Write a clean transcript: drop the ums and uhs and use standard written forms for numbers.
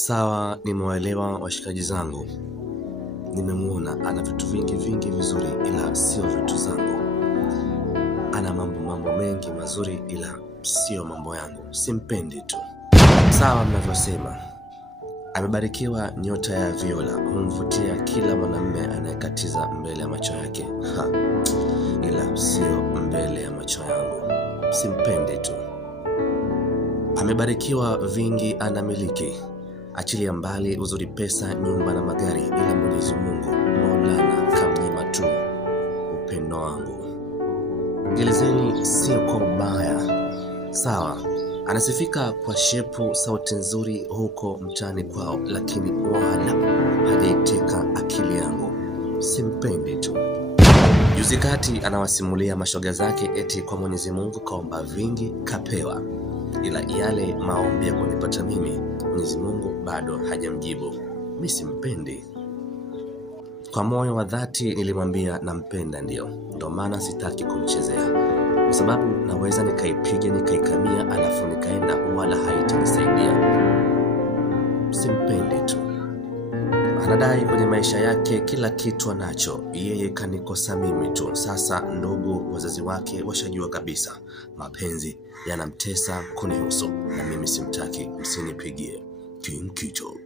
Sawa, nimewaelewa washikaji zangu. Nimemuona ana vitu vingi vizuri, ila sio vitu zangu. Ana mambo mengi mazuri, ila sio mambo yangu. Simpendi tu. Sawa mnavyosema, amebarikiwa nyota ya viola, humvutia kila mwanamume anayekatiza mbele ya macho yake, ila sio mbele ya macho yangu. Simpendi tu. Amebarikiwa vingi, anamiliki, achilia mbali uzuri, pesa, nyumba na magari, ila Mwenyezi Mungu Maulana kamnyima tu upendo wangu. Gelezeni sio kwa ubaya. Sawa, anasifika kwa shepu, sauti nzuri huko mtaani kwao, lakini wala hajaiteka akili yangu. Simpendi tu. Juzi kati anawasimulia mashoga zake eti kwa Mwenyezi Mungu kaomba vingi kapewa, ila yale maombi ya kunipata mimi Mwenyezi Mungu bado hajamjibu. Mimi simpendi. Kwa moyo wa dhati nilimwambia nampenda, ndio maana sitaki kumchezea, kwa sababu naweza nikaipiga nikaikamia alafu nikaenda, wala haitanisaidia. Simpendi tu. Anadai kwenye maisha yake kila kitu anacho, yeye kanikosa mimi tu. Sasa ndugu, wazazi wake washajua kabisa mapenzi yanamtesa kunihusu, na mimi simtaki. Msinipigie King Kicho.